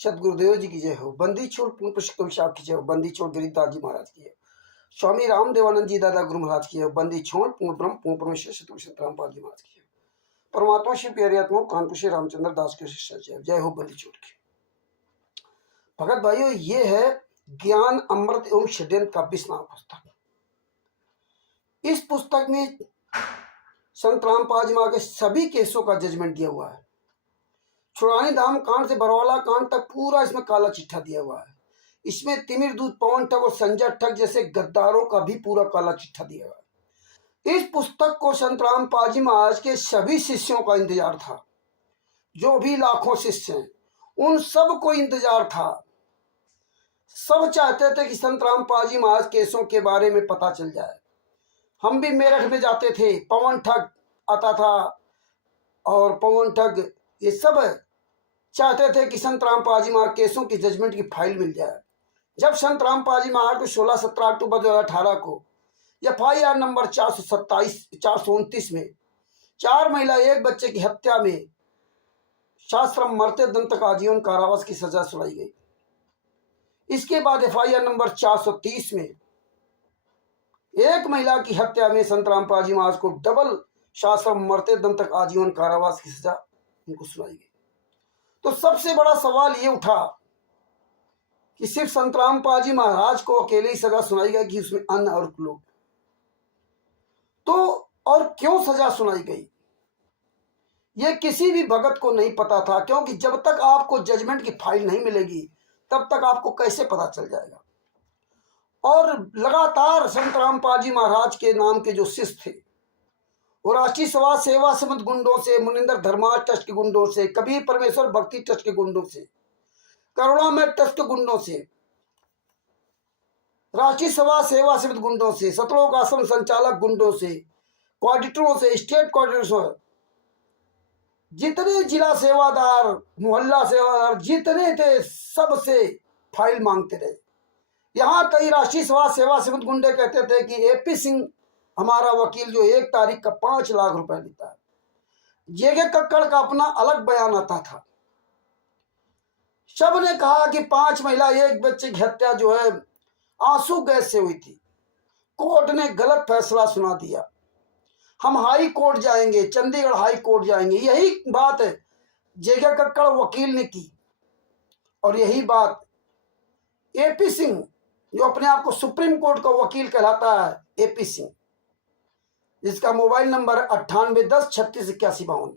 सदगुरुदेव जी की जय हो। बंदी छोड़ पूर्ण पुष्कर साहब की जय हो। बंदी छोड़ गिरिदास जी महाराज की जय हो। स्वामी राम देवानंद जी दादा गुरु महाराज की जय हो। बंदी छोड़ पूर्ण ब्रह्म पूर्ण परमेश्वर सतगुरु संत रामपाल जी महाराज की जय हो। परमात्मा श्री प्यारे आत्मा कानपुर से रामचंद्र दास के शिष्य जय हो। बंदी छोड़ की भगत भाइयों, ये है ज्ञान अमृत एवं षड्यंत्र का 20वां पुस्तक। इस पुस्तक में संत रामपाल जी महाराज के सभी केसों का जजमेंट दिया हुआ है। छुड़ानी धाम कांड से बरवाला कांड तक पूरा इसमें काला चिट्ठा दिया हुआ है। इसमें तिमिर दूत, पवन ठग और संजय ठग जैसे गद्दारों का भी पूरा काला चिट्ठा दिया हुआ है। इस पुस्तक को संत रामपाल जी महाराज के सभी शिष्यों का इंतजार था। जो भी लाखों शिष्य हैं उन सब को इंतजार था। सब चाहते थे कि संत रामपाल जी महाराज केसों के बारे में पता चल जाए। हम भी मेरठ में जाते थे, पवन ठग आता था और पवन ठग ये सब चाहते थे कि संत रामपाल जी महाराज केसों की जजमेंट की फाइल मिल जाए। जब संत रामपाल जी महाराज को 16-17 अक्टूबर 2018 को FIR नंबर 429 में 4 महिला 1 बच्चे की हत्या में शास्त्रम मरते दम तक आजीवन कारावास की सजा सुनाई गई। इसके बाद FIR नंबर 430 में 1 महिला की हत्या में संत रामपाल जी महाराज को डबल शास्त्रम मरते दम तक आजीवन कारावास की सजा उनको सुनाई गई। तो सबसे बड़ा सवाल ये उठा कि सिर्फ संत रामपाल जी महाराज को अकेले ही सजा सुनाई गई कि उसमें अन्य और लोग, तो और क्यों सजा सुनाई गई ये किसी भी भगत को नहीं पता था। क्योंकि जब तक आपको जजमेंट की फाइल नहीं मिलेगी तब तक आपको कैसे पता चल जाएगा। और लगातार संत रामपाल जी महाराज के नाम के जो शिष्य थे वो राष्ट्रीय समाज सेवा समिति गुंडों से, मुनिंदर धर्मार्थ ट्रस्ट के गुंडों से, कबीर परमेश्वर भक्ति ट्रस्ट के गुंडों से, करुणामय ट्रस्ट के गुंडों से, राष्ट्रीय समाज सेवा समिति गुंडों से, सतलोक आश्रम संचालक गुंडों से, कोऑर्डिनेटरों से, स्टेट कोऑर्डिनेटरों से, जितने जिला सेवादार, मोहल्ला सेवादार जितने थे सबसे फाइल मांगते रहे। यहाँ कई राष्ट्रीय समाज सेवा समिति गुंडे कहते थे कि AP सिंह हमारा वकील जो 1 तारीख का 5 लाख रुपए लेता है। जेके कक्कड़ का अपना अलग बयान आता था। सब ने कहा कि 5 महिला 1 बच्चे की हत्या जो है आंसू गैस से हुई थी। कोर्ट ने गलत फैसला सुना दिया। हम हाई कोर्ट जाएंगे, चंडीगढ़ हाई कोर्ट जाएंगे। यही बात जेके कक्कड़ वकील ने की और यही बात AP सिंह जो अपने आप को सुप्रीम कोर्ट का वकील कहलाता है, AP सिंह, जिसका मोबाइल नंबर 9810368152।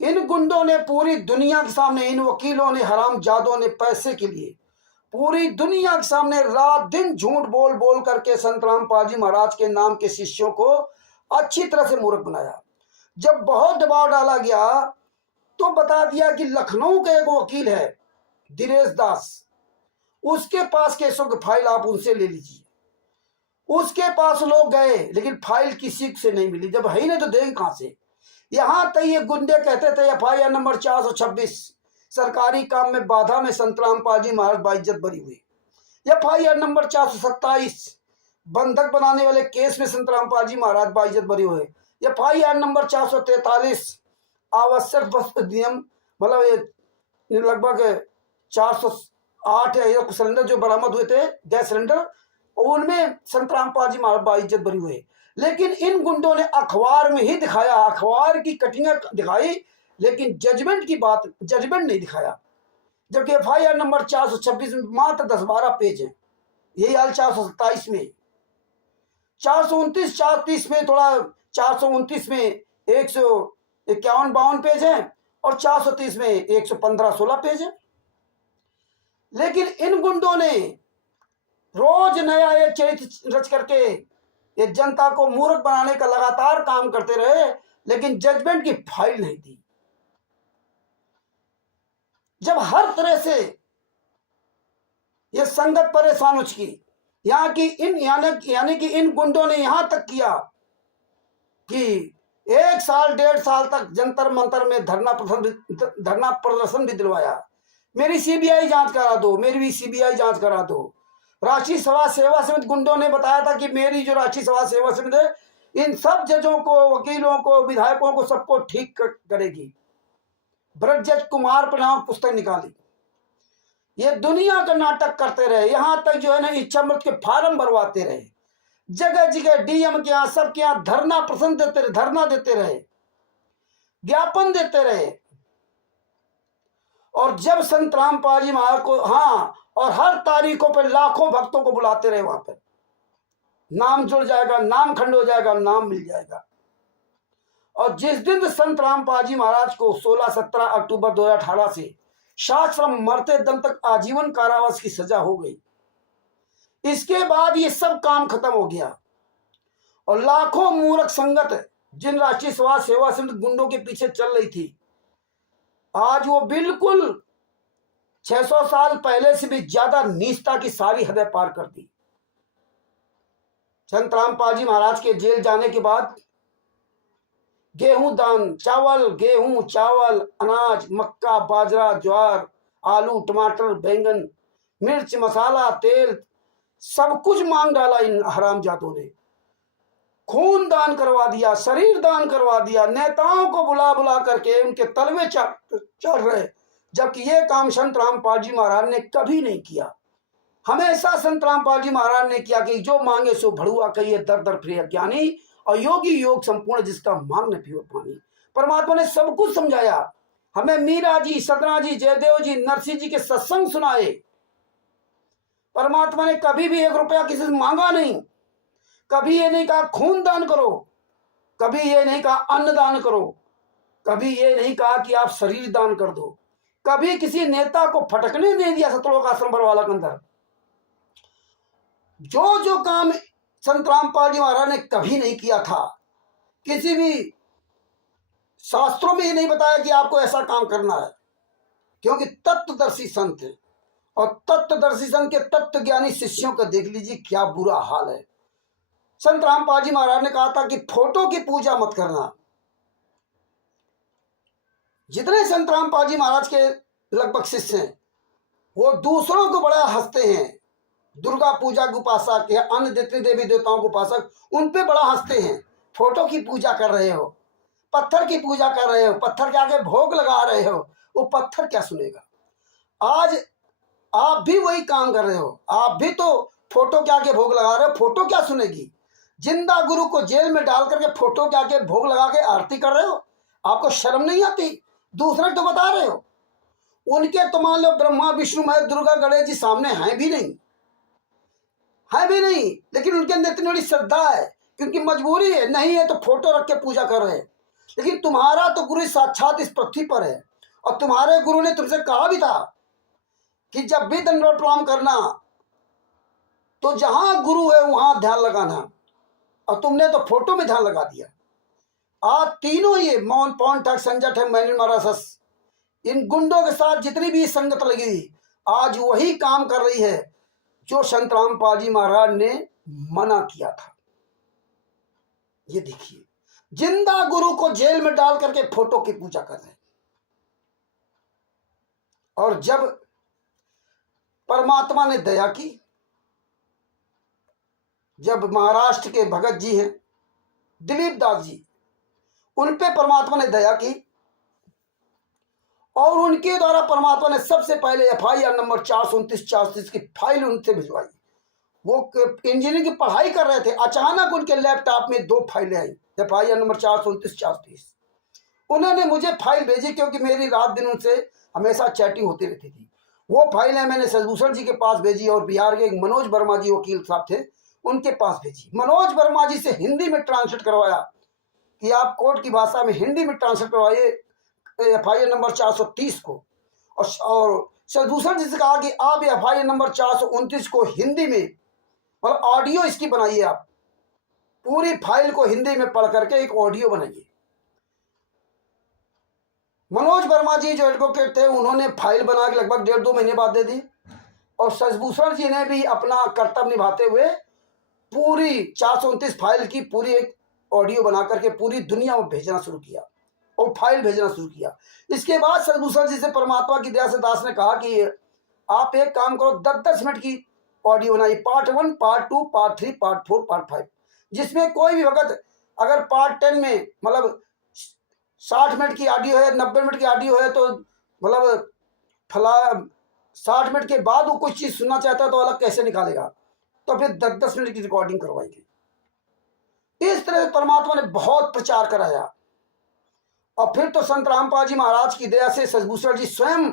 इन गुंडों ने पूरी दुनिया के सामने, इन वकीलों ने, हरामजादों ने पैसे के लिए पूरी दुनिया के सामने रात दिन झूठ बोल बोल करके संत रामपाल जी महाराज के नाम के शिष्यों को अच्छी तरह से मूर्ख बनाया। जब बहुत दबाव डाला गया तो बता दिया कि लखनऊ का एक वकील है दिनेश दास, उसके पास केसों की फाइल आप उनसे ले लीजिए। उसके पास लोग गए लेकिन फाइल किसी से नहीं मिली। जब है ही नहीं तो देंगे कहां से। यहां तक ये गुंडे कहते थे FIR नंबर 426 सरकारी काम में बाधा में संत रामपाल जी महाराज बाइज्जत बरी हुई। FIR नंबर 427 बंधक बनाने वाले केस में संत रामपाल जी महाराज बाइज्जत बरी हुए। FIR नंबर 443 आवश्यक वस्तु अधिनियम, मतलब ये लगभग 408 सिलेंडर जो बरामद हुए थे गैस सिलेंडर, उनमें संत रामपाल जी महाराज बाइज्जत बरी हुए। लेकिन इन गुंडों ने अखबार में ही दिखाया, अखबार की कटिंग दिखाई, लेकिन जजमेंट की बात, जजमेंट नहीं दिखाया। जबकि FIR नंबर 426 में मात्र 10-12 पेज है। यही हाल 427 में, 429 430 में थोड़ा, 429 में 151-52 पेज है और 430 में 115-16 पेज है। लेकिन इन गुंडों ने रोज नया एक चरित्र रच करके ये जनता को मूर्ख बनाने का लगातार काम करते रहे, लेकिन जजमेंट की फाइल नहीं दी। जब हर तरह से ये संगत परेशान हो चुकी, यहाँ की इन यानी कि इन गुंडों ने यहां तक किया कि 1 साल 1.5 साल तक जंतर मंतर में धरना प्रदर्शन भी दिलवाया। मेरी CBI जांच करा दो, मेरी भी CBI जांच करा दो। राष्ट्रीय समाज सेवा समिति गुंडों ने बताया था कि मेरी जो राष्ट्रीय समाज सेवा समिति है इन सब जजों को, वकीलों को, विधायकों को सबको ठीक करेगी। ब्रजजज कुमार पर नाम पुस्तक निकाली। ये दुनिया का नाटक करते रहे, यहां तक जो है ना इच्छा मृत्यु के फार्म भरवाते रहे, जगह जगह डीएम के यहाँ सबके यहाँ धरना प्रसन्न देते रहे, धरना देते रहे, ज्ञापन देते रहे। और जब संत रामपाल जी महाराज को, हाँ, और हर तारीखों पर लाखों भक्तों को बुलाते रहे, वहां पर नाम जुड़ जाएगा, नाम खंड हो जाएगा, नाम मिल जाएगा। और जिस दिन संत रामपाल जी महाराज को 16-17 अक्टूबर 2018 से शास्त्रम मरते दम तक आजीवन कारावास की सजा हो गई, इसके बाद ये सब काम खत्म हो गया। और लाखों मूर्ख संगत जिन राष्ट्रीय समाज सेवा समिति गुंडों के पीछे चल रही थी, आज वो बिल्कुल 600 साल पहले से भी ज्यादा नीचता की सारी हदें पार कर दी। संत रामपाल जी महाराज के जेल जाने के बाद गेहूं दान, चावल, गेहूं, चावल, अनाज, मक्का, बाजरा, ज्वार, आलू, टमाटर, बैंगन, मिर्च, मसाला, तेल, सब कुछ मांग डाला इन हरामजादों ने। खून दान करवा दिया, शरीर दान करवा दिया, नेताओं को बुला बुला करके उनके तलवे चढ़ रहे, जबकि ये काम संत रामपाल जी महाराज ने कभी नहीं किया। हमेशा संत रामपाल जी महाराज ने किया कि जो मांगे सो भड़ुआ कहिए, दर दर फिरे ज्ञानी, और योगी योग संपूर्ण जिसका मांग न पियो पानी। परमात्मा ने सब कुछ समझाया हमें। मीरा जी, सतना जी, जयदेव जी, नरसिंह जी के सत्संग सुनाए। परमात्मा ने कभी भी 1 रुपया किसी से मांगा नहीं, कभी ये नहीं कहा खून दान करो, कभी ये नहीं कहा अन्न दान करो, कभी ये नहीं कहा कि आप शरीर दान कर दो, कभी किसी नेता को फटकने नहीं दिया सतलोक आश्रम बरवाला के अंदर। जो जो काम संत रामपाल जी महाराज ने कभी नहीं किया था, किसी भी शास्त्रों में ये नहीं बताया कि आपको ऐसा काम करना है, क्योंकि तत्वदर्शी संत है। और तत्वदर्शी संत के तत्व ज्ञानी शिष्यों का देख लीजिए क्या बुरा हाल है। संत रामपाल जी महाराज ने कहा था कि फोटो की पूजा मत करना। जितने संत रामपाल जी महाराज के लगभग शिष्य हैं, वो दूसरों को बड़ा हंसते हैं। दुर्गा पूजा के उपासक या अन्य जितने देवी देवताओं के उपासक, उन पे बड़ा हंसते हैं। फोटो की पूजा कर रहे हो, पत्थर की पूजा कर रहे हो, पत्थर के आगे भोग लगा रहे हो, वो पत्थर क्या सुनेगा। आज आप भी वही काम कर रहे हो, आप भी तो फोटो के आगे भोग लगा रहे हो, फोटो क्या सुनेगी। जिंदा गुरु को जेल में डाल करके फोटो के आगे भोग लगा के आरती कर रहे हो, आपको शर्म नहीं आती। दूसरे तो बता रहे हो, उनके तो मान लो ब्रह्मा विष्णु महेश दुर्गा गणेश जी सामने हैं भी नहीं, लेकिन उनके अंदर इतनी बड़ी श्रद्धा है, क्योंकि मजबूरी है, नहीं है तो फोटो रख के पूजा कर रहे हैं। लेकिन तुम्हारा तो गुरु साक्षात इस पृथ्वी पर है, और तुम्हारे गुरु ने तुमसे कहा भी था कि जब भी दंडवत प्रणाम करना तो जहां गुरु है वहां ध्यान लगाना, और तुमने तो फोटो में ध्यान लगा दिया। आज तीनों ये मौन पौन ठग संजट है मैंने महाराज, इन गुंडों के साथ जितनी भी संगत लगी आज वही काम कर रही है जो संत रामपाल जी महाराज ने मना किया था। ये देखिए, जिंदा गुरु को जेल में डाल करके फोटो की पूजा कर रहे हैं। और जब परमात्मा ने दया की, जब महाराष्ट्र के भगत जी हैं दिलीप दास जी, उन पे परमात्मा ने दया की, और उनके द्वारा परमात्मा ने सबसे पहले FIR नंबर 429-430 की फाइल उनसे भिजवाई। वो इंजीनियरिंग की पढ़ाई कर रहे थे, अचानक उनके लैपटॉप में 2 फाइलें आई, FIR नंबर 429-430। उन्होंने मुझे फाइल भेजी, क्योंकि मेरी रात दिन उनसे हमेशा चैटिंग होती रहती थी। वो फाइलें मैंने सजभूषण जी के पास भेजी, और बिहार के एक मनोज वर्मा जी वकील साहब थे, उनके पास भेजी। मनोज वर्मा जी से हिंदी में ट्रांसलेट करवाया कि आप कोर्ट की भाषा में हिंदी में ट्रांसलेट करवाइए FIR नंबर 430 को, और सजभूषण जी से कहा कि आप FIR नंबर 429 को हिंदी में और ऑडियो इसकी बनाइए, आप पूरी फाइल को हिंदी में पढ़ करके एक ऑडियो बनाइए। मनोज वर्मा जी जो एडवोकेट थे, उन्होंने फाइल बना के लगभग 1.5-2 महीने बाद दे दी, और सजभूषण जी ने भी अपना कर्तव्य निभाते हुए पूरी 429 फाइल की पूरी एक ऑडियो बना करके पूरी दुनिया में भेजना शुरू किया, और फाइल भेजना शुरू किया। इसके बाद सजभूषण जी से परमात्मा की दया से दास ने कहा कि आप एक काम करो, 10-10 मिनट की ऑडियो बनाइए, part 1, part 2, part 3, part 4, part 5, जिसमें कोई भी वक्त अगर पार्ट 10 में मतलब 60 मिनट की ऑडियो है, 90 मिनट की ऑडियो है, तो मतलब फला 60 मिनट के बाद वो कोई चीज सुनना चाहता है तो अलग कैसे निकालेगा, तो फिर 10-10 मिनट की रिकॉर्डिंग करवाई गई। इस तरह से परमात्मा ने बहुत प्रचार कराया। और फिर तो संत रामपाल जी महाराज की दया से सजभूषण जी स्वयं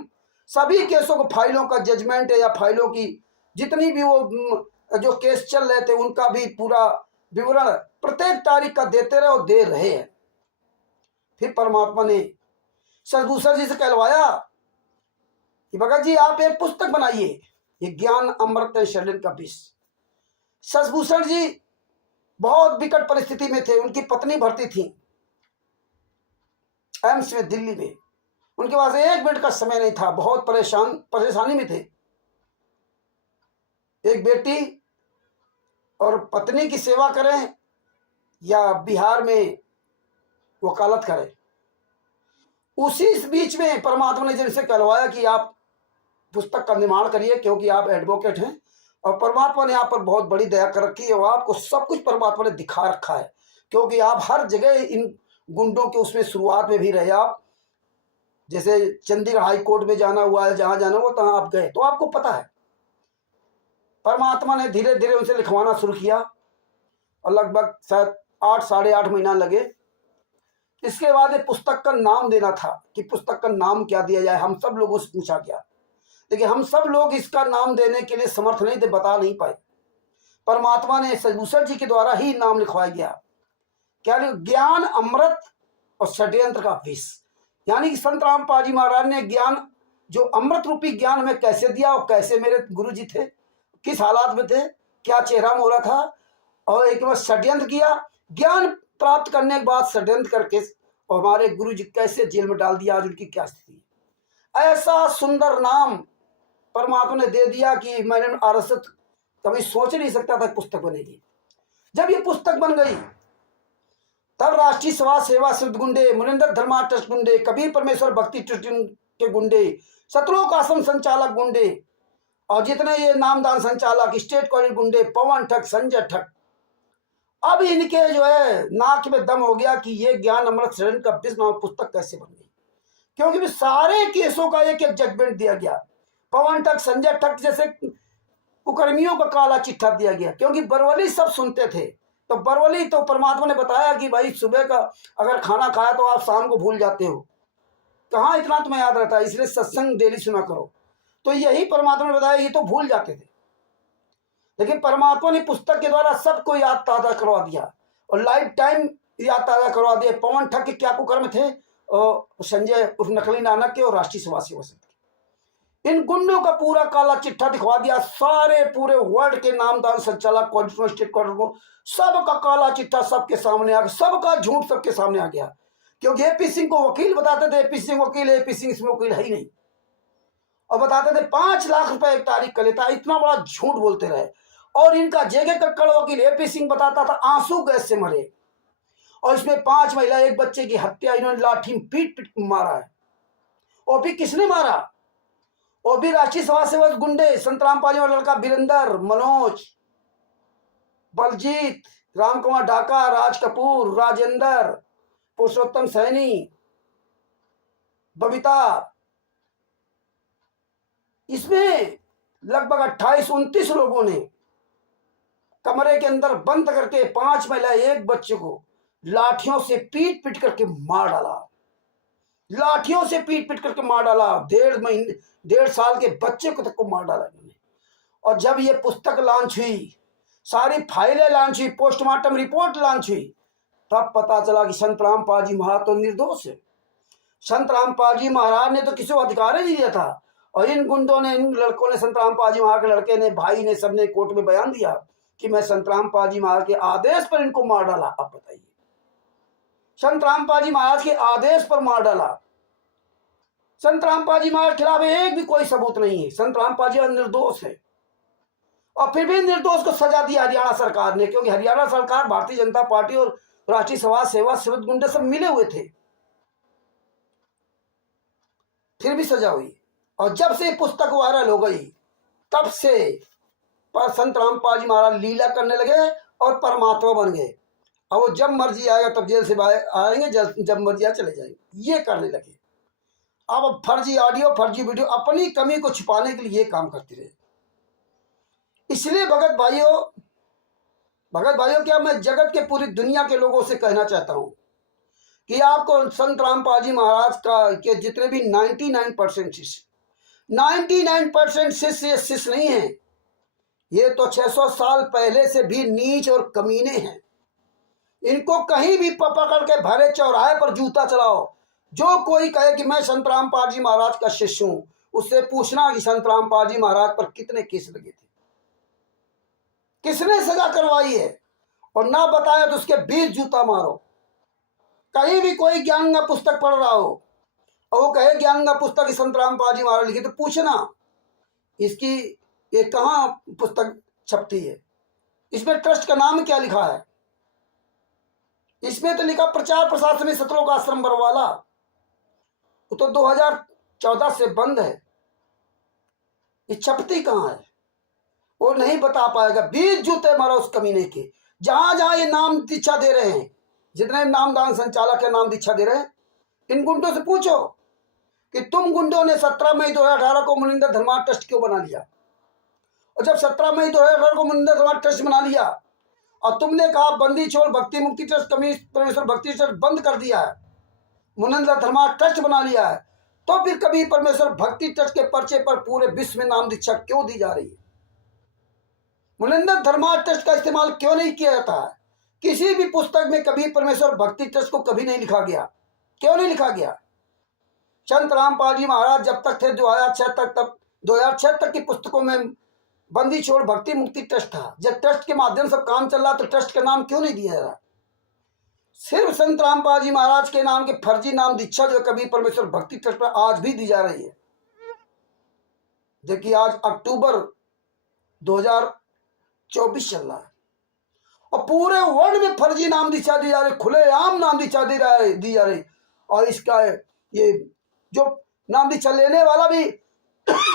सभी केसों को, फाइलों का जजमेंट है या फाइलों की जितनी भी वो जो केस चल रहे थे उनका भी पूरा विवरण प्रत्येक तारीख का देते रहे और दे रहे हैं। फिर परमात्मा ने सजभूषण जी से कहलवाया कि भगत जी आप एक पुस्तक बनाइए, ये ज्ञान अमृत शरण का विष। सजभूषण जी बहुत विकट परिस्थिति में थे, उनकी पत्नी भर्ती थी एम्स में दिल्ली में, उनके पास 1 मिनट का समय नहीं था, बहुत परेशानी में थे। एक बेटी और पत्नी की सेवा करें या बिहार में वकालत करें। उसी बीच में परमात्मा ने जिनसे कहलवाया कि आप पुस्तक का निर्माण करिए क्योंकि आप एडवोकेट हैं और परमात्मा ने आप पर बहुत बड़ी दया कर रखी है और आपको सब कुछ परमात्मा ने दिखा रखा है, क्योंकि आप हर जगह इन गुंडों के उसमें शुरुआत में भी रहे। आप जैसे चंडीगढ़ हाई कोर्ट में जाना हुआ है, जहां जाना हुआ तहां आप गए, तो आपको पता है। परमात्मा ने धीरे धीरे उनसे लिखवाना शुरू किया और लगभग शायद 8-8.5 महीना लगे। इसके बाद एक पुस्तक का नाम देना था कि पुस्तक का नाम क्या दिया जाए। हम सब लोगों से पूछा गया, लेकिन हम सब लोग इसका नाम देने के लिए समर्थ नहीं थे, बता नहीं पाए। परमात्मा ने सजभूषण जी के द्वारा ही नाम लिखवाया गया। क्या ज्ञान अमृत और षड्यंत्र का विष, यानी कि संत रामपाल जी महाराज ने ज्ञान, जो अमृत रूपी ज्ञान हमें कैसे दिया और कैसे मेरे गुरु जी थे, किस हालात में थे, क्या चेहरा मोहरा था, और एक बार षड्यंत्र किया, ज्ञान प्राप्त करने के बाद षड्यंत्र करके और हमारे गुरु जी कैसे जेल में डाल दिया, आज उनकी क्या स्थिति। ऐसा सुंदर नाम परमात्मा ने दे दिया कि मैंने आरसत कभी सोच नहीं सकता था पुस्तक बनेगी। जब ये पुस्तक बन गई तब राष्ट्रीय समाज सेवा सिद्ध गुंडे, मुनिंदर धर्मा ट्रस्ट गुंडे, कबीर परमेश्वर भक्ति ट्रस्ट के गुंडे, सतलोक आश्रम संचालक गुंडे और जितने ये नामदान संचालक, स्टेट कॉलेज गुंडे, पवन ठग, संजय ठग, अब इनके जो है नाक में दम हो गया कि ये ज्ञान अमृत शरण का विष नाम पुस्तक कैसे बन गई, क्योंकि सारे केसों का एक एक जजमेंट दिया गया। पवन ठग, संजय ठग जैसे कुकर्मियों का काला चिट्ठा दिया गया, क्योंकि बरवली सब सुनते थे। तो बरवली तो परमात्मा ने बताया कि भाई सुबह का अगर खाना खाया तो आप शाम को भूल जाते हो, कहाँ इतना तुम्हें याद रहता है, इसलिए सत्संग डेली सुना करो। तो यही परमात्मा ने बताया, ये तो भूल जाते थे, लेकिन परमात्मा ने पुस्तक के द्वारा सबको याद ताज़ा करवा दिया और लाइफ टाइम याद ताज़ा करवा दिया। पवन ठग के क्या कुकर्म थे और संजय उर्फ नकली नानक के और राष्ट्रीय समाज सेवा समिति के, इन गुंडों का पूरा काला चिट्ठा दिखवा दिया। सारे पूरे वर्ल्ड के नामदान संचालक, स्टेट को सबका काला चिट्ठा सबके सामने आ गया, सबका झूठ सबके सामने आ गया। क्योंकि एपी सिंह को वकील बताते थे, एपी सिंह वकील है, एपी सिंह इसमें वकील है ही नहीं, और बताते थे 5 लाख रुपए एक तारीख का लेता है। इतना बड़ा झूठ बोलते रहे। और इनका जेके कक्कड़ वकील एपी सिंह बताता था आंसू गैस से मरे, और इसमें 5 महिला, एक बच्चे की हत्या इन्होंने लाठी में पीट पीट मारा है। और भी किसने मारा, और भी राष्ट्रीय समाज सेवक गुंडे, संत रामपाल जी और लड़का वीरेंद्र, मनोज, बलजीत, राम कुमार ढाका, राज कपूर, राजेंद्र, पुरुषोत्तम सैनी, बबीता, इसमें लगभग 28-29 लोगों ने कमरे के अंदर बंद करके 5 महिला, एक बच्चे को लाठियों से पीट पीट करके मार डाला, लाठियों से पीट पीट करके मार डाला। 1.5 साल के बच्चे को तक को मार डाला इन्होंने। और जब ये पुस्तक लॉन्च हुई, सारी फाइलें लॉन्च हुई, पोस्टमार्टम रिपोर्ट लॉन्च हुई, तब पता चला कि संत रामपाल जी महाराज तो निर्दोष है। संत रामपाल जी महाराज ने तो किसी को अधिकार ही नहीं दिया था। और इन गुंडों ने, इन लड़कों ने, संत रामपाल जी महाराज के लड़के ने, भाई ने, सबने कोर्ट में बयान दिया कि मैं संत रामपाल जी महाराज के आदेश पर इनको मार डाला। अब बताइए, संत रामपाल जी महाराज के आदेश पर मार डाला। संत रामपाल जी महाराज के खिलाफ एक भी कोई सबूत नहीं है, संत रामपाल जी निर्दोष है। और फिर भी निर्दोष को सजा दी हरियाणा सरकार ने, क्योंकि हरियाणा सरकार भारतीय जनता पार्टी और राष्ट्रीय समाज सेवा सिद्ध गुंडे सब मिले हुए थे, फिर भी सजा हुई। और जब से पुस्तक वायरल हो गई तब से पर संत रामपाल जी महाराज लीला करने लगे और परमात्मा बन गए। और वो जब मर्जी आएगा तब जेल से बाहर आएंगे, जब मर्जी आए चले जाएंगे, ये करने लगे। अब फर्जी ऑडियो फर्जी वीडियो अपनी कमी को छुपाने के लिए ये काम करते रहे। इसलिए भगत भाइयों क्या मैं जगत के पूरी दुनिया के लोगों से कहना चाहता हूं कि आपको संत रामपाल जी महाराज का के जितने भी 99% शिष्य 99% शिष्य ये शिष्य नहीं है, ये तो 600 साल पहले से भी नीच और कमीने हैं। इनको कहीं भी पकड़ के भरे चौराहे पर जूता चलाओ। जो कोई कहे कि मैं संत रामपाल जी महाराज का शिष्य हूं, उससे पूछना कि संत रामपाल जी महाराज पर कितने केस लगे थे, किसने सजा करवाई है, और ना बताया तो उसके 20 जूता मारो। कहीं भी कोई ज्ञान का पुस्तक पढ़ रहा हो और वो कहे ज्ञान का पुस्तक संत रामपाल जी महाराज लिखी, तो पूछना इसकी ये कहाँ पुस्तक छपती है, इसमें ट्रस्ट का नाम क्या लिखा है। इसमें तो लिखा प्रचार प्रसार समिति सतलोक आश्रम बरवाला, वो तो 2014 से बंद है। ये छपती कहाँ है वो नहीं बता पाएगा। 20 जूते मारो उस कमीने के। जहां जहां ये नाम दीक्षा दे रहे हैं, जितने नामदान संचालक है नाम दीक्षा दे रहे हैं, इन गुंडों से पूछो कि तुम गुंडों ने 17 मई 2018 को मुनिंदर धर्मार्थ ट्रस्ट क्यों बना लिया। और जब 17 मई 2018 को मुनिंदर धर्मार्थ ट्रस्ट बना लिया और तुमने कहा बंदी छोड़ भक्ति मुक्ति ट्रस्ट परमेश्वर भक्ति ट्रस्ट बंद कर दिया है, मुनिंदर धर्मार्थ ट्रस्ट बना लिया है, तो फिर कभी परमेश्वर भक्ति ट्रस्ट के पर्चे पर पूरे विश्व में नाम दीक्षा क्यों दी जा रही है। मुनिंदर धर्मार्थ ट्रस्ट का इस्तेमाल क्यों नहीं किया जाता है। किसी भी पुस्तक में कभी परमेश्वर भक्ति ट्रस्ट को कभी नहीं लिखा गया। क्यों नहीं लिखा गया। संत रामपाल जी महाराज जब तक थे 2006 तक की पुस्तकों में बंदी छोड़ भक्ति मुक्ति ट्रस्ट था। जब ट्रस्ट के माध्यम से काम चल रहा तो ट्रस्ट का नाम क्यों नहीं दिया जा रहा। सिर्फ संत रामपाल जी महाराज के नाम के फर्जी नाम दीक्षा जो कभी परमेश्वर भक्ति ट्रस्ट पर आज भी दी जा रही है। देखिए आज अक्टूबर 2024 चल रहा है और पूरे वर्ल्ड में फर्जी नाम दीक्षा दी जा रही, खुलेआम नाम दीक्षा दी जा रही। और इसका ये जो नाम दीक्षा लेने वाला भी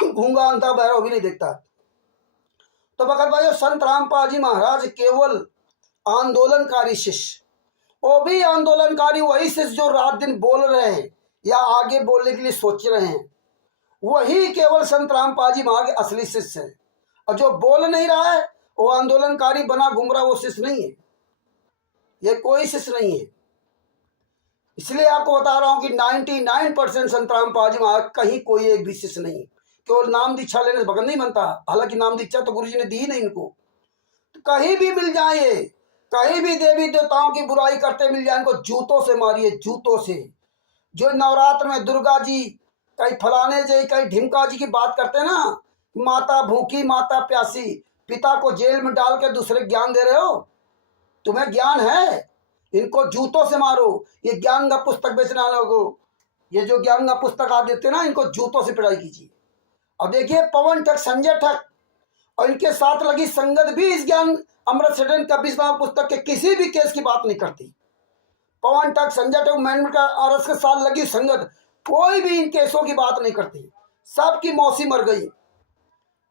गूंगा अंधा बहरा भी नहीं देखता। तो भगत भाइयों संत रामपाल जी महाराज केवल आंदोलनकारी शिष्य, वो भी आंदोलनकारी वही शिष्य जो रात दिन बोल रहे हैं या आगे बोलने के लिए सोच रहे हैं, वही केवल संत रामपाल जी महाराज के असली शिष्य है। और जो बोल नहीं रहा है वो आंदोलनकारी बना घूम रहा, वो शिष्य नहीं है, ये कोई शिष्य नहीं है। इसलिए आपको बता रहा हूं कि 99% संत रामपाल जी महाराज कहीं कोई एक भी शिष्य नहीं। केवल नाम दीक्षा लेने से भगत नहीं बनता। हालांकि नाम दीक्षा तो गुरुजी ने दी ही नहीं इनको। तो कहीं भी मिल जाए, कहीं भी देवी देवताओं की बुराई करते मिल जाए, इनको जूतों से मारिए, जूतों से। जो नवरात्र में दुर्गा जी कहीं फलाने जी कहीं ढिमका जी की बात करते ना, माता भूखी माता प्यासी, पिता को जेल में डाल के दूसरे ज्ञान दे रहे हो, तुम्हें ज्ञान है, इनको जूतों से मारो। ये ज्ञान का पुस्तक बेचने वालों को, ये जो ज्ञान का पुस्तक आप देते ना, इनको जूतों से पिटाई कीजिए। अब देखिए पवन ठग, संजय ठग और इनके साथ लगी संगत भी इस ज्ञान अमृत सडन का 20वां पुस्तक के किसी भी केस की बात नहीं करती। पवन ठग, संजय ठग, मैन का आरएस के साथ लगी संगत कोई भी इन केसों की बात नहीं करती। सबकी मौसी मर गई।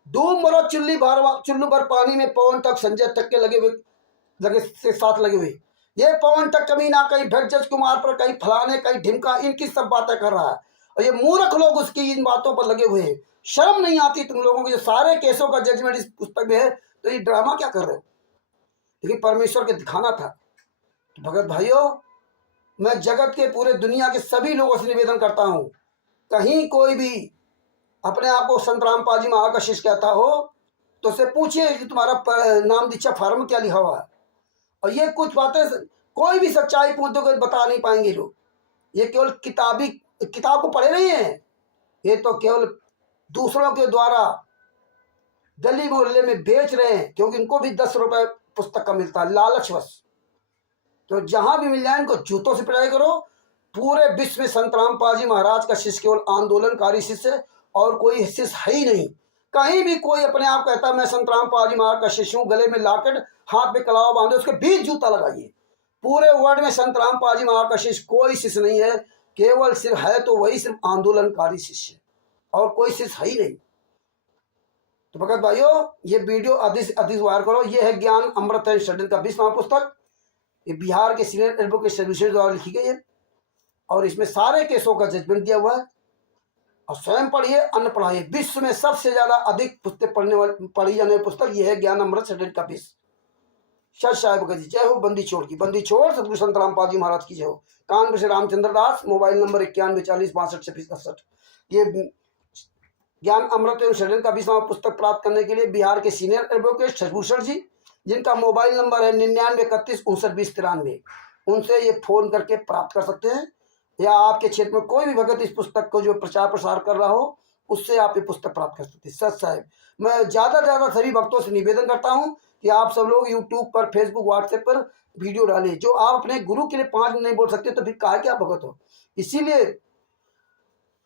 डूब मरो चुल्लू भर पानी में पवन ठग संजय ठग के साथ लगे हुए। ये पवन ठग कमीना कहीं भटजज कुमार पर, कहीं फलाने, कहीं ढिमका, इनकी सब बातें कर रहा है और ये मूर्ख लोग उसकी इन बातों पर लगे हुए हैं। शर्म नहीं आती तुम लोगों को। जो सारे केसों का जजमेंट इस पुस्तक में है, तो ये ड्रामा क्या कर रहे हो। लेकिन परमेश्वर के दिखाना था। तो भगत भाइयों, मैं जगत के पूरे दुनिया के सभी लोगों से निवेदन करता हूं, कहीं कोई भी अपने आप को संत रामपाल जी महाराज का शिष्य कहता हो तो उससे पूछिए कि तुम्हारा नाम दीक्षा फार्म क्या लिखा हुआ है। और ये कुछ बातें कोई भी सच्चाई पूछते को बता नहीं पाएंगे लोग। ये केवल किताब को पढ़े नहीं है, ये तो केवल दूसरों के द्वारा गली मोहल्ले में बेच रहे हैं, क्योंकि इनको भी 10 रुपए पुस्तक का मिलता है लालचवश। तो जहां भी मिल जाए इनको जूतों से पिटाई करो। पूरे विश्व में संत रामपाल जी महाराज का शिष्य केवल आंदोलनकारी शिष्य और कोई शिष्य है ही नहीं। कहीं भी कोई अपने आप कहता मैं संत रामपाल जी महाराज का शिष्य हूं, गले में लाकेट, हाथ में कलावा बांधे, उसके 20 जूता लगाइए। पूरे वर्ल्ड में संत रामपाल जी महाराज का शिष्य कोई शिष्य नहीं है। केवल सिर्फ है तो वही सिर्फ आंदोलनकारी शिष्य, और कोई शिष्य है ही नहीं। तो भगत भाइयों, ये वीडियो अधिक वायर करो। ये है ज्ञान अमृत सडन का 20वां पुस्तक। ये बिहार के सीनियर एडवोकेट सर्विसेज द्वारा लिखी गई है और इसमें सारे केसों का जजमेंट दिया हुआ है। और स्वयं पढ़िए, अन्य पढ़ाइए। विश्व में सबसे ज्यादा अधिक पुस्तक पढ़ी जाने वाली पुस्तक यह है ज्ञान अमृत सडन का विष। सत साहिब का जी जय हो। बंदी छोड़ की बंदी छोड़ सतगुरु संत रामपाल जी महाराज की जय हो। कानपुर से रामचंद्र दास, मोबाइल नंबर 9140625667। ये ज्ञान अमृत एवं सडन का विष पुस्तक प्राप्त करने के लिए बिहार के सीनियर एडवोकेट शशभूषण जी, जिनका मोबाइल नंबर है 9931592093, उनसे ये फोन करके प्राप्त कर सकते हैं। या आपके क्षेत्र में कोई भी भगत इस पुस्तक को जो प्रचार प्रसार कर रहा हो, उससे आप ये पुस्तक प्राप्त कर सकते हैं। सत साहिब, मैं ज़्यादा से ज़्यादा सभी भक्तों से निवेदन करता हूँ कि आप सब लोग यूट्यूब पर, फेसबुक, व्हाट्सएप पर वीडियो डालें। जो आप अपने गुरु के लिए 5 मिनट नहीं बोल सकते तो फिर काहे क्या भगत हो। इसीलिए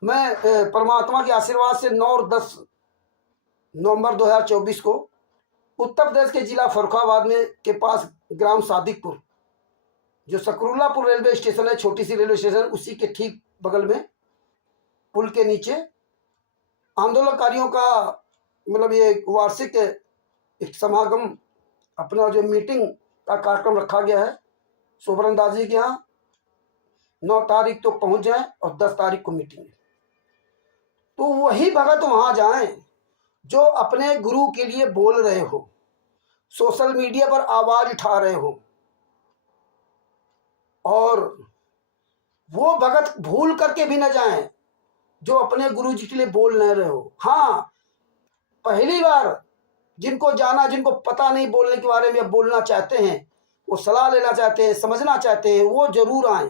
मैं परमात्मा के आशीर्वाद से 9 और 10 नवंबर 2024 को उत्तर प्रदेश के जिला फर्रुखाबाद में के पास ग्राम सादिकपुर, जो सकरुल्लापुर रेलवे स्टेशन है, छोटी सी रेलवे स्टेशन, उसी के ठीक बगल में पुल के नीचे आंदोलनकारियों का मतलब ये वार्षिक एक समागम, अपना जो मीटिंग का कार्यक्रम रखा गया है सोबरन दास जी के यहाँ। 9 तारीख तो पहुंच जाए और 10 तारीख को मीटिंग है। तो वही भगत वहां जाएं जो अपने गुरु के लिए बोल रहे हो, सोशल मीडिया पर आवाज उठा रहे हो, और वो भगत भूल करके भी न जाएं जो अपने गुरु जी के लिए बोल नहीं रहे हो। हाँ, पहली बार जिनको जाना, जिनको पता नहीं बोलने के बारे में, बोलना चाहते हैं, वो सलाह लेना चाहते हैं, समझना चाहते हैं, वो जरूर आए।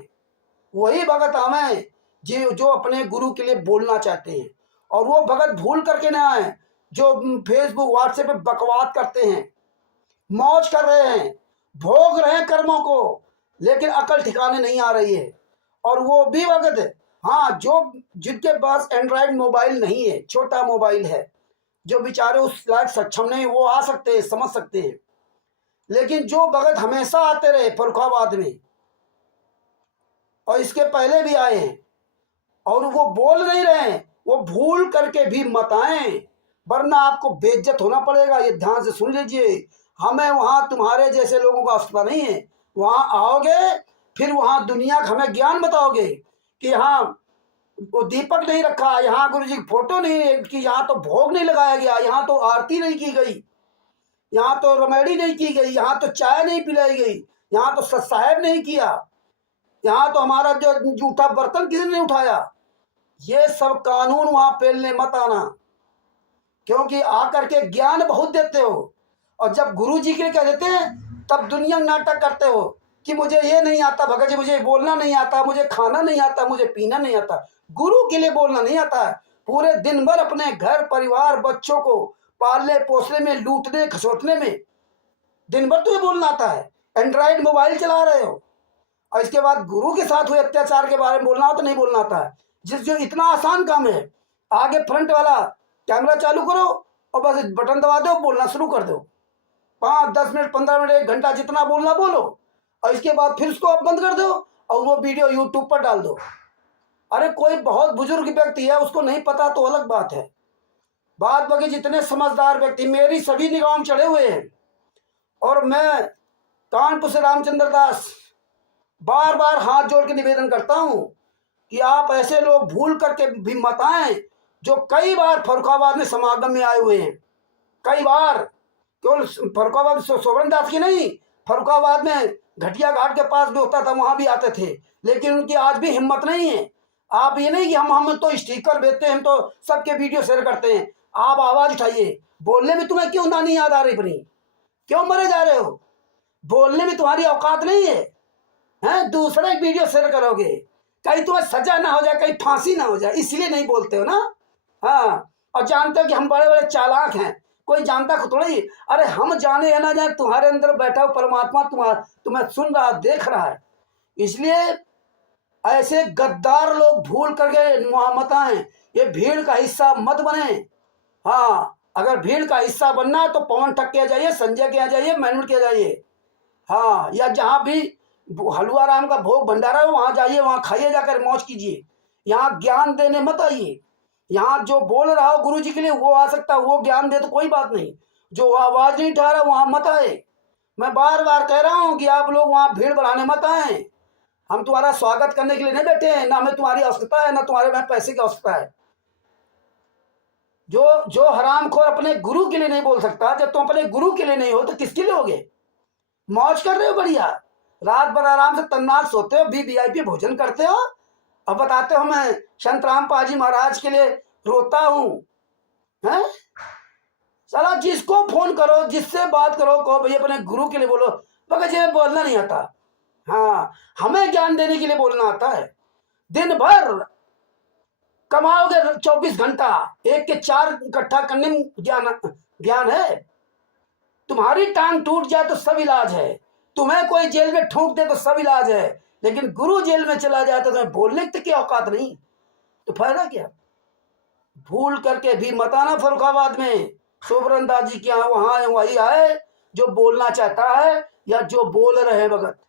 वही भगत हमें जो अपने गुरु के लिए बोलना चाहते हैं, और वो भगत भूल करके ना आए जो फेसबुक व्हाट्सएप पे बकवाद करते हैं, मौज कर रहे हैं, भोग रहे हैं कर्मों को, लेकिन अकल ठिकाने नहीं आ रही है। और वो भी भगत, हाँ, जो जिनके पास एंड्रॉयड मोबाइल नहीं है, छोटा मोबाइल है, जो बेचारे उस लायक सक्षम नहीं, वो आ सकते हैं, समझ सकते हैं। लेकिन जो भगत हमेशा आते रहे फर्रुखाबाद में, और इसके पहले भी आए हैं, और वो बोल नहीं रहे हैं, वो भूल करके भी मत आए, वरना आपको बेइज्जत होना पड़ेगा। ये ध्यान से सुन लीजिए। हमें वहां तुम्हारे जैसे लोगों का आवश्यकता नहीं है। वहां आओगे, फिर वहां दुनिया का हमें ज्ञान बताओगे कि यहाँ वो दीपक नहीं रखा, यहाँ गुरु जी की फोटो नहीं कि, यहाँ तो भोग नहीं लगाया गया, यहाँ तो आरती नहीं की गई, यहाँ तो रमेड़ी नहीं की गई, यहाँ तो चाय नहीं पिलाई गई, यहाँ तो सत साहिब नहीं किया, यहाँ तो हमारा जो जूठा बर्तन किसी ने नहीं उठाया। ये सब कानून वहां पेलने मत आना, क्योंकि आकर के ज्ञान बहुत देते हो, और जब गुरु जी के लिए कह देते हैं तब दुनिया नाटक करते हो कि मुझे ये नहीं आता भगत जी, मुझे बोलना नहीं आता, मुझे खाना नहीं आता, मुझे पीना नहीं आता। गुरु के लिए बोलना नहीं आता है। पूरे दिन भर अपने घर परिवार बच्चों को पालने पोसने में, लूटने खसोटने में दिन भर तुम्हें बोलना आता है। एंड्रॉइड मोबाइल चला रहे हो, और इसके बाद गुरु के साथ हुए अत्याचार के बारे में बोलना हो तो नहीं बोलना आता है। जो इतना आसान काम है, आगे फ्रंट वाला कैमरा चालू करो और बस बटन दबा दो, बोलना शुरू कर दो। 5, 10 मिनट, 15 मिनट, 1 घंटा जितना बोलना बोलो, और इसके बाद फिर उसको आप बंद कर दो और वो वीडियो यूट्यूब पर डाल दो। अरे कोई बहुत बुजुर्ग व्यक्ति है, उसको नहीं पता तो अलग बात है। बात बाकी जितने समझदार व्यक्ति मेरी सभी निगाहों में चढ़े हुए हैं, और मैं कानपुर से रामचंद्र दास बार बार हाथ जोड़ के निवेदन करता हूं कि आप ऐसे लोग भूल करके भी मत आए जो कई बार फर्रुखाबाद में समागम में आए हुए हैं। कई बार, केवल फर्रुखाबाद सोबरन दास की नहीं, फर्रुखाबाद में घटिया घाट के पास भी होता था, वहां भी आते थे, लेकिन उनकी आज भी हिम्मत नहीं है। आप ये नहीं कि हम तो स्टिकर भेजते हैं, हम तो सबके वीडियो शेयर करते हैं। आप आवाज उठाइए। बोलने में तुम्हें क्यों नानी याद आ रही अपनी? क्यों मरे जा रहे हो? बोलने में तुम्हारी औकात नहीं है, हैं? दूसरा एक वीडियो शेयर करोगे, कहीं तुम्हें सजा ना हो जाए, कहीं फांसी ना हो जाए, इसलिए नहीं बोलते हो ना। हाँ, और जानते हो कि हम बड़े बड़े चालाक हैं, कोई जानता को थोड़ा ही। अरे हम जाने या ना जाने, तुम्हारे अंदर बैठा हो परमात्मा तुम्हें सुन रहा, देख रहा है। इसलिए ऐसे गद्दार लोग भूल करके वहां मत आए, ये भीड़ का हिस्सा मत बने। हाँ, अगर भीड़ का हिस्सा बनना है तो पवन ठग के जाइए, संजय के यहाँ जाइए, मैनुल के जाइए, हाँ, या जहां भी हलवा राम का भोग भंडारा है वहां जाइए, वहां खाइए, जाकर मौज कीजिए। यहाँ ज्ञान देने मत आइए। यहाँ जो बोल रहा हो गुरु जी के लिए वो आ सकता है, वो ज्ञान दे तो कोई बात नहीं। जो आवाज नहीं उठा रहा वहां मत आए। मैं बार बार कह रहा हूं कि आप लोग वहां भीड़ बढ़ाने मत आए। हम तुम्हारा स्वागत करने के लिए नहीं बैठे हैं, ना हमें तुम्हारी आवश्यकता है, ना तुम्हारे में पैसे की आवश्यकता है। जो हरामखोर अपने गुरु के लिए नहीं बोल सकता, जब तुम अपने गुरु के लिए नहीं हो तो किसके लिए होगे? मौज कर रहे हो बढ़िया, रात भर आराम से तन्नाट सोते हो, वीवीआईपी भोजन करते हो, अब बताते हो मैं संत रामपाल जी महाराज के लिए रोता हूं। हैं? साला जिसको फोन करो, जिससे बात करो, कहो भैया अपने गुरु के लिए बोलो, मगर जी बोलना नहीं आता। हाँ, हमें ज्ञान देने के लिए बोलना आता है। दिन भर कमाओगे 24 घंटा, एक के 4 इकट्ठा करने में ज्ञान है। तुम्हारी टांग टूट जाए तो सब इलाज है, तुम्हें कोई जेल में ठोक दे तो सब इलाज है, लेकिन गुरु जेल में चला जाए तो तुम्हें बोलने की औकात नहीं, तो फायदा क्या? भूल करके भी मत आना फर्रुखाबाद में सोबरन दास जी के यहाँ, वहां वही आए जो बोलना चाहता है या जो बोल रहे वक्त।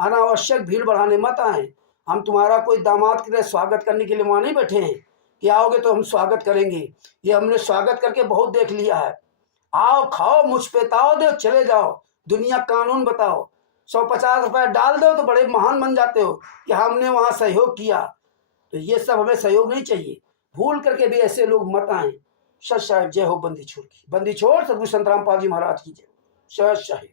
अनावश्यक भीड़ बढ़ाने मत आए। हम तुम्हारा कोई दामाद के लिए स्वागत करने के लिए वहां नहीं बैठे हैं कि आओगे तो हम स्वागत करेंगे। ये हमने स्वागत करके बहुत देख लिया है। आओ, खाओ, मुझ पे ताओ दो, चले जाओ, दुनिया कानून बताओ। 150 रुपए डाल दो तो बड़े महान बन जाते हो कि हमने वहां सहयोग किया। तो ये सब हमें सहयोग नहीं चाहिए। भूल करके भी ऐसे लोग मत आए। सत साहिब, जय हो बंदी छोड़ की। बंदी छोड़ सदगुरु संत रामपाल जी महाराज की जय। सत साहिब।